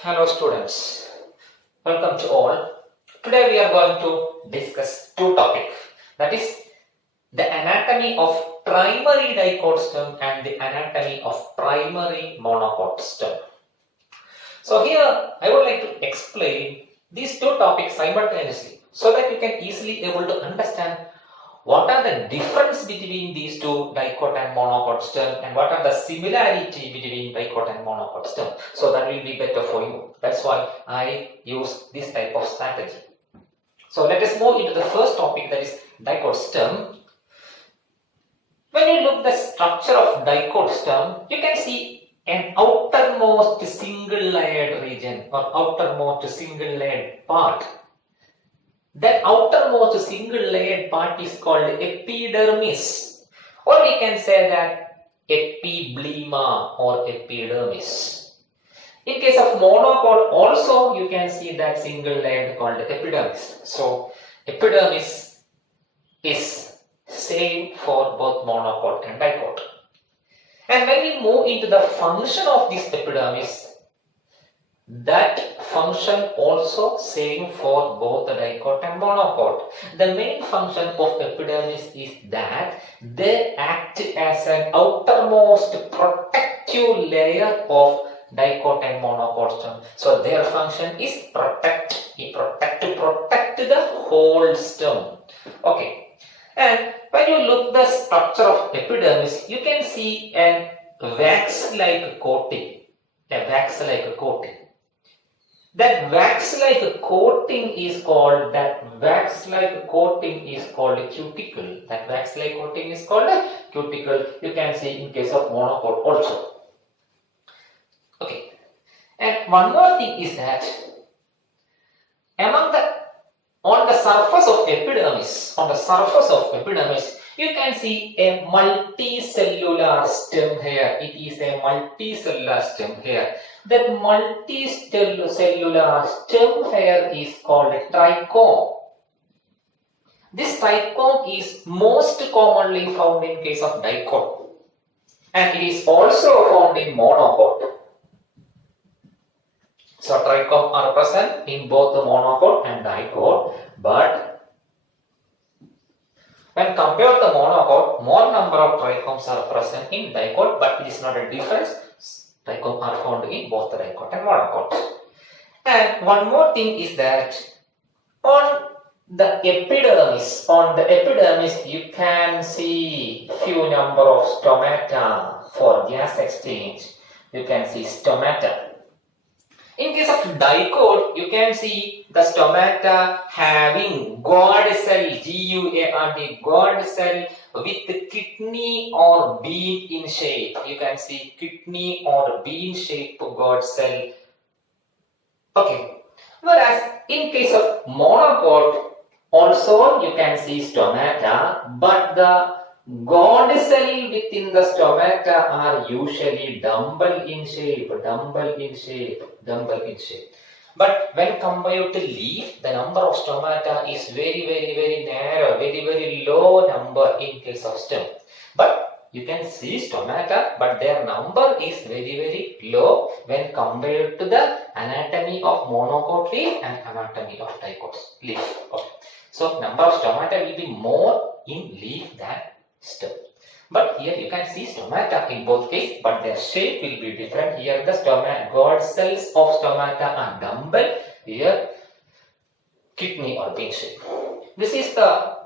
Hello students, welcome to all. Today we are going to discuss two topics, that is the anatomy of primary dicot stem and the anatomy of primary monocot stem. So here I would like to explain these two topics simultaneously so that you can easily able to understand what are the difference between these two dicot and monocot stem and what are the similarity between dicot and monocot stem. So that will be better for you. That's why I use this type of strategy. So let us move into the first topic, that is dicot stem. When you look the structure of dicot stem, you can see an outermost single layered region or outermost single layered part. That outermost single layered part is called epidermis, or we can say that epiblema or epidermis. In case of monocot also you can see that single layered called epidermis. So epidermis is same for both monocot and dicot. And when we move into the function of this epidermis, that function also same for both the dicot and monocot. The main function of epidermis is that they act as an outermost protective layer of dicot and monocot stem. So their function is to protect the whole stem. Okay. And when you look the structure of epidermis, you can see a wax-like coating. That wax-like coating is called cuticle. That wax-like coating is called a cuticle. You can see in case of monocot also. Okay. And one more thing is that on the surface of epidermis, you can see a multicellular stem here. It is a multicellular stem here. That multicellular stem here is called a trichome. This trichome is most commonly found in case of dicot, and it is also found in monocot. So trichome are present in both the monocot and dicot, but when compared to monocot, more number of trichomes are present in dicot, but it is not a difference. Trichomes are found in both the dicot and monocot. And one more thing is that on the epidermis you can see few number of stomata for gas exchange. You can see stomata. In case of dicot, you can see the stomata having gourd cell, G-U-A-R-D, gourd cell with kidney or bean in shape. You can see kidney or bean shape gourd cell. Okay. Whereas in case of monocot, also you can see stomata, but the gourd cell within the stomata are usually dumbbell in shape. But when compared to leaf, the number of stomata is very narrow, very low number in case of stem. But you can see stomata, but their number is very low when compared to the anatomy of monocot leaf and anatomy of dicot leaf. Okay. So number of stomata will be more in leaf than stem. But here you can see stomata in both cases, but their shape will be different. Here the gourd cells of stomata are dumbbell, here kidney or bean shape. This is the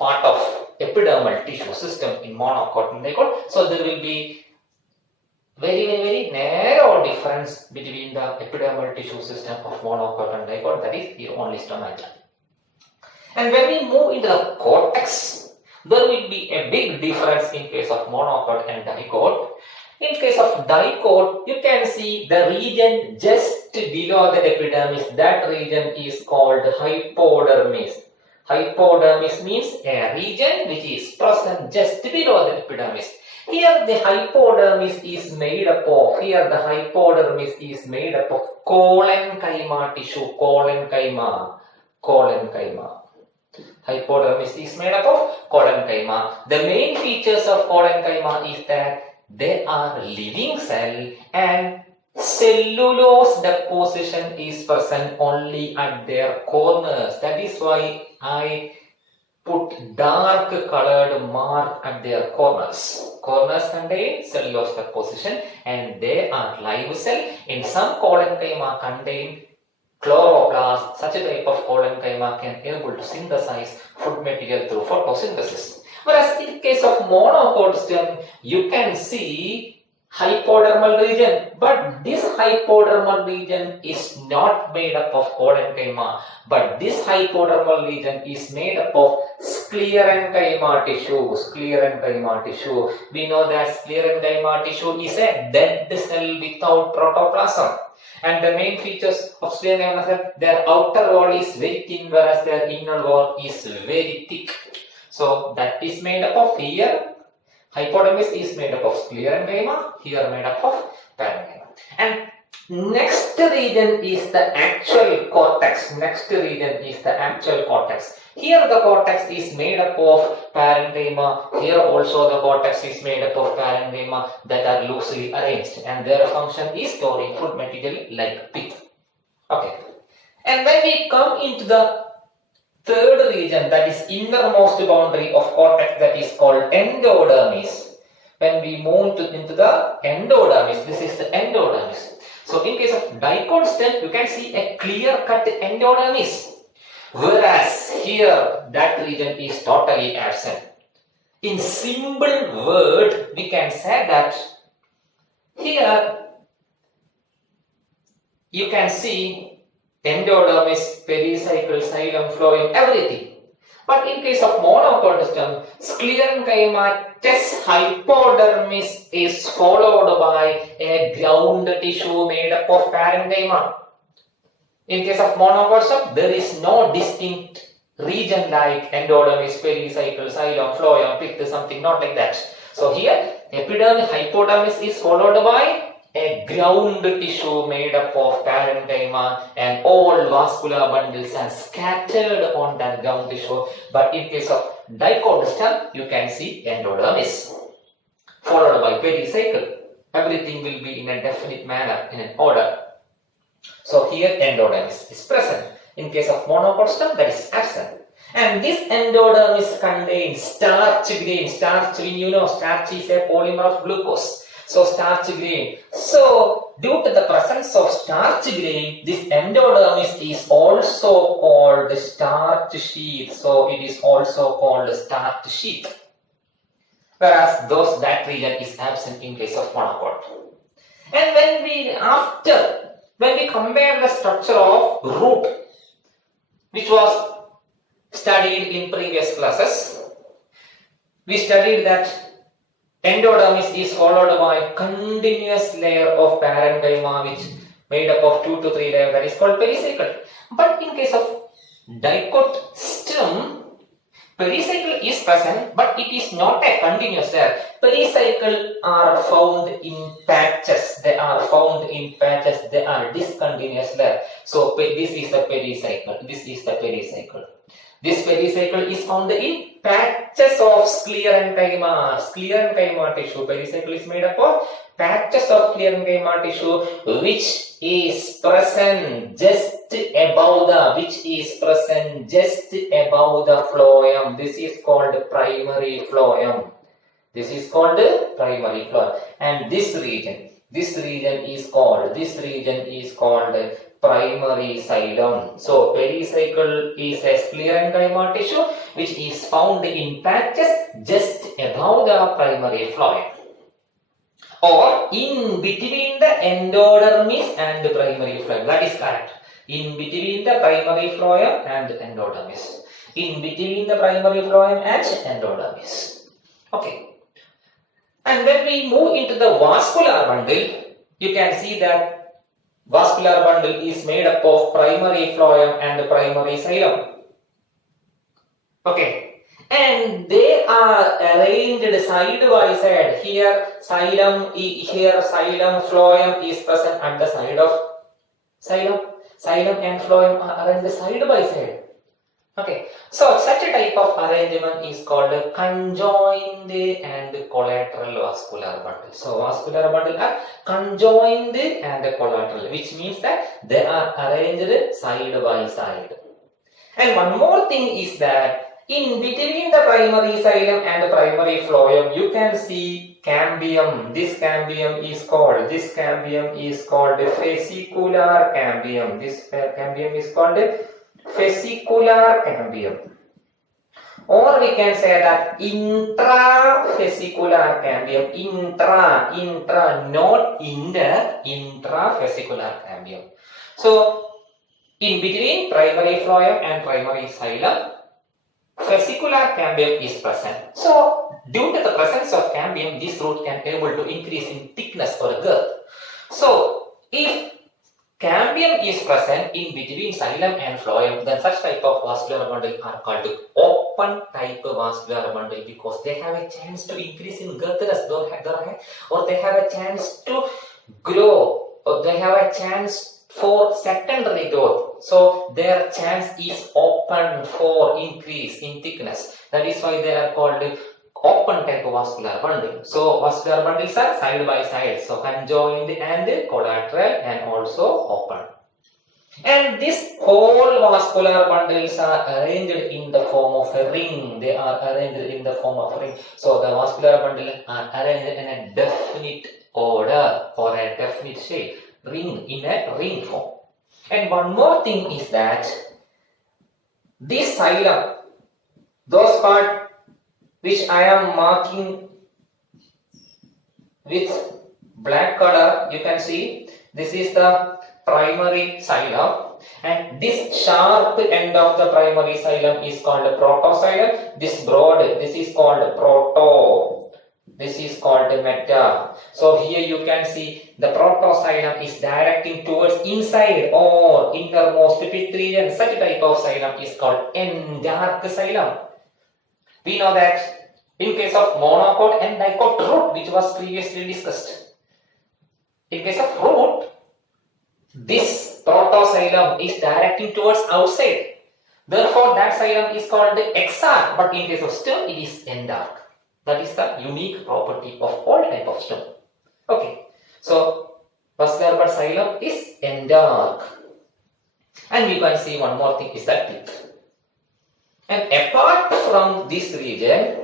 part of epidermal tissue system in monocot and dicot. So there will be very narrow difference between the epidermal tissue system of monocot and dicot, that is here only stomata. And when we move into the cortex, there will be a big difference in case of monocot and dicot. In case of dicot, you can see the region just below the epidermis. That region is called hypodermis. Hypodermis means a region which is present just below the epidermis. Here the hypodermis is made up of collenchyma tissue. Hypodermis is made up of collenchyma. The main features of collenchyma is that they are living cell and cellulose deposition is present only at their corners. That is why I put dark colored mark at their corners. Corners contain cellulose deposition and they are live cell. In some collenchyma contain chloroplast. Such a type of collenchyma can able to synthesize food material through photosynthesis. Whereas in case of monocot stem, you can see hypodermal region, but this hypodermal region is not made up of collenchyma, but this hypodermal region is made up of sclerenchyma tissue. Sclerenchyma tissue. We know that sclerenchyma tissue is a dead cell without protoplasm. And the main features of sclerenchyma cell, their outer wall is very thin, whereas their inner wall is very thick. So that is made up of here. Hypodermis is made up of sclerenchyma, here made up of parenchyma. And next region is the actual cortex. Next region is the actual cortex. Here the cortex is made up of parenchyma. Here also the cortex is made up of parenchyma that are loosely arranged. And their function is storing food material like pith. Okay. And when we come into the third region, that is innermost boundary of cortex, that is called endodermis. When we move into the endodermis, this is the endodermis. So in case of dicot stem, you can see a clear-cut endodermis. Whereas here, that region is totally absent. In simple word, we can say that here you can see endodermis, pericycle, xylem, phloem, everything. But in case of monocot stem, sclerenchymatous hypodermis is followed by a ground tissue made up of parenchyma. In case of monocot stem, there is no distinct region like endodermis, pericycle, xylem, phloem, pith, something not like that. So here, epidermis, hypodermis is followed by a ground tissue made up of parenchyma, and all vascular bundles are scattered on that ground tissue. But in case of dicot stem, you can see endodermis followed by pericycle. Everything will be in a definite manner, in an order. So here endodermis is present. In case of monocot stem, that is absent. And this endodermis contains starch grain. Starch, you know, starch is a polymer of glucose. So starch grain. So due to the presence of starch grain, this endodermis is also called starch sheath. So it is also called starch sheath. Whereas that region is absent in case of monocot. And when we compare the structure of root, which was studied in previous classes, we studied that endodermis is followed by continuous layer of parenchyma which made up of 2 to 3 layers, that is called pericycle. But in case of dicot stem, pericycle is present but it is not a continuous layer. Pericycle are found in patches. They are found in patches. They are discontinuous layer. So this is the pericycle. This is the pericycle. This pericycle is found in patches of sclerenchyma. Sclerenchyma tissue. Pericycle is made up of patches of sclerenchyma tissue which is present just above the phloem. This is called primary phloem. This is called primary phloem. And this region is called primary xylem. So pericycle is a sclerenchyma tissue which is found in patches just above the primary phloem, or in between the endodermis and the primary phloem. That is correct. In between the primary phloem and endodermis. In between the primary phloem and endodermis. Okay. And when we move into the vascular bundle, you can see that vascular bundle is made up of primary phloem and primary xylem. Okay. And they are arranged side by side. Here xylem, phloem is present at the side of xylem. Xylem and phloem are arranged side by side. Okay, so such a type of arrangement is called a conjoined and collateral vascular bundle. So vascular bundle are conjoined and collateral, which means that they are arranged side by side. And one more thing is that in between the primary xylem and the primary phloem, you can see cambium. This cambium is called fascicular cambium. This cambium is called fascicular cambium, or we can say that intravascular cambium. Not intravascular cambium. So in between primary phloem and primary xylem, fascicular cambium is present. So due to the presence of cambium, this root can able to increase in thickness or girth. So if cambium is present in between xylem and phloem, then such type of vascular bundle are called open type vascular bundle, because they have a chance to increase in girthiness, or they have a chance to grow, or they have a chance for secondary growth. So their chance is open for increase in thickness. That is why they are called open type of vascular bundle. So vascular bundles are side by side, so conjoined and collateral and also open. And this whole vascular bundles are arranged in the form of a ring. They are arranged in the form of a ring. So the vascular bundles are arranged in a definite order or a definite shape, ring, in a ring form. And one more thing is that this xylem, those parts which I am marking with black color, you can see this is the primary xylem, and this sharp end of the primary xylem is called protoxylem. This broad, this is called proto, this is called meta. So here you can see the protoxylem is directing towards inside or innermost pit region. Such type of xylem is called endark xylem. We know that in case of monocot and dicot root, which was previously discussed, in case of root, this protoxylem is directing towards outside. Therefore, that xylem is called the exarch. But in case of stem, it is endark. That is the unique property of all type of stem. Okay, so vascular bud xylem is endark. And we can see one more thing is that teeth. And apart from this region,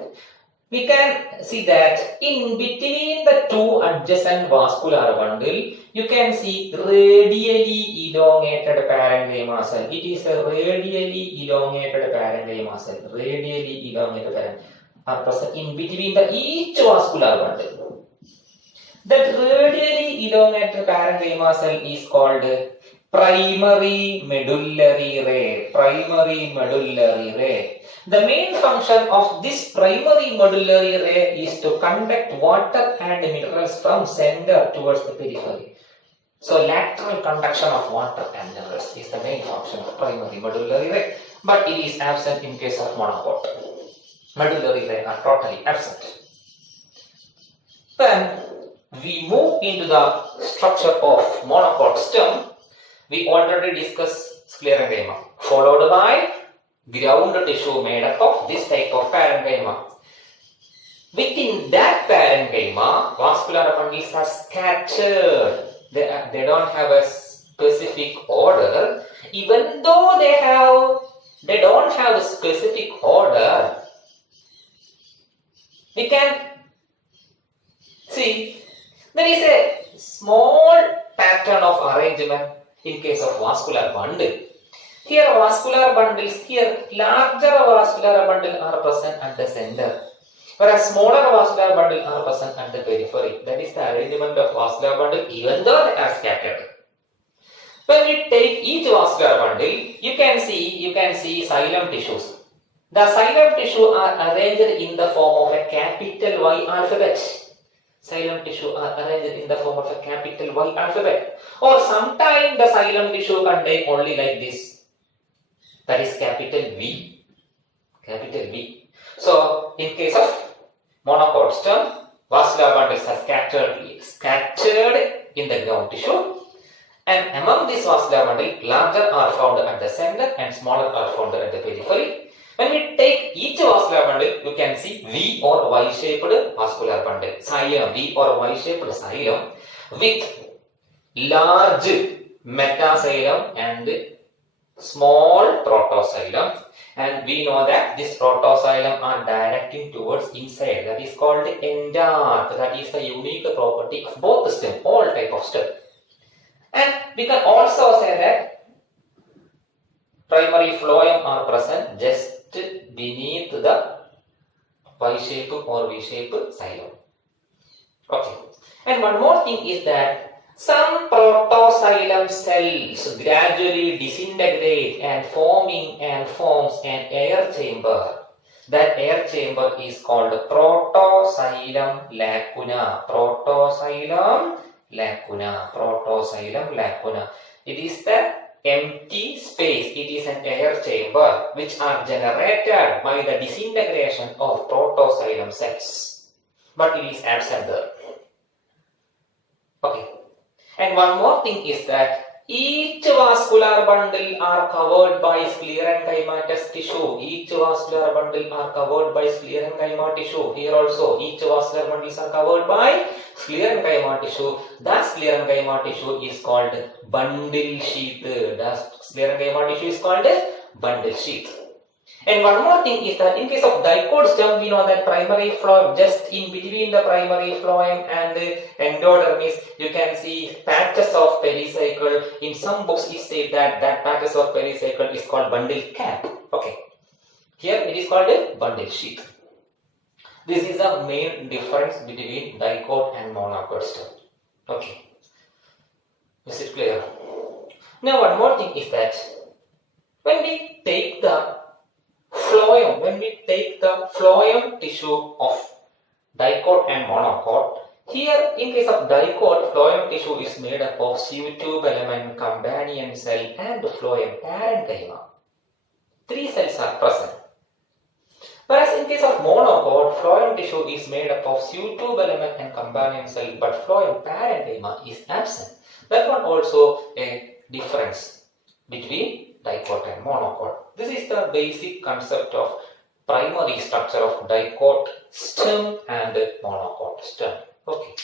we can see that in between the two adjacent vascular bundle, you can see radially elongated parenchyma cell. It is a radially elongated parenchyma cell. Radially elongated parenchyma are present in between the each vascular bundle. That radially elongated parenchyma cell is called primary medullary ray. Primary medullary ray. The main function of this primary medullary ray is to conduct water and minerals from center towards the periphery. So lateral conduction of water and minerals is the main function of primary medullary ray, but it is absent in case of monocot. Medullary ray are totally absent. Then we move into the structure of monocot stem. We already discussed sclerenchyma, followed by ground tissue made up of this type of parenchyma. Within that parenchyma, vascular bundles are scattered. They don't have a specific order. Even though they don't have a specific order, we can see there is a small pattern of arrangement in case of vascular bundle. Here vascular bundles, here larger vascular bundle are present at the center, whereas smaller vascular bundle are present at the periphery. That is the arrangement of vascular bundle even though they are scattered. When we take each vascular bundle, you can see xylem tissues. The xylem tissue are arranged in the form of a capital Y alphabet. Xylem tissue are arranged in the form of a capital Y alphabet. Or sometimes the xylem tissue contain only like this. That is capital V. Capital V. So in case of monocot stem, vascular bundles are scattered in the ground tissue, And among these vascular bundle, larger are found at the center and smaller are found at the periphery. When we take each vascular bundle, you can see V or Y-shaped vascular bundle, xylem, V or Y-shaped xylem with large metaxylem and small protoxylem. And we know that this protoxylem are directing towards inside. That is called endark. That is the unique property of both stem, all type of stem. And we can also say that primary phloem are present just beneath the Y-shaped or V-shaped xylem. Okay. And one more thing is that some protoxylem cells gradually disintegrate and forms an air chamber. That air chamber is called protoxylem lacuna. Protoxylem lacuna. It is the empty space. It is an air chamber which are generated by the disintegration of protoxylem cells. But it is absent there. Okay. And one more thing is that each vascular bundle are covered by sclerenchymatous tissue. Each vascular bundle are covered by sclerenchyma tissue. Here also, each vascular bundles are covered by sclerenchyma tissue. That sclerenchyma tissue is called bundle sheath. That sclerenchyma tissue is called bundle sheath. And one more thing is that in case of dicot stem, we know that primary phloem, just in between the primary phloem and the endodermis, you can see patches of pericycle. In some books, it states that patches of pericycle is called bundle cap. Okay. Here it is called a bundle sheath. This is the main difference between dicot and monocot stem. Okay. Is it clear? Now one more thing is that when we take the phloem tissue of dicot and monocot, here in case of dicot, phloem tissue is made up of sieve tube element, companion cell and phloem parenchyma. 3 cells are present. Whereas in case of monocot, phloem tissue is made up of sieve tube element and companion cell, but phloem parenchyma is absent. That one also a difference between dicot and monocot. This is the basic concept of primary structure of dicot stem and monocot stem. Okay.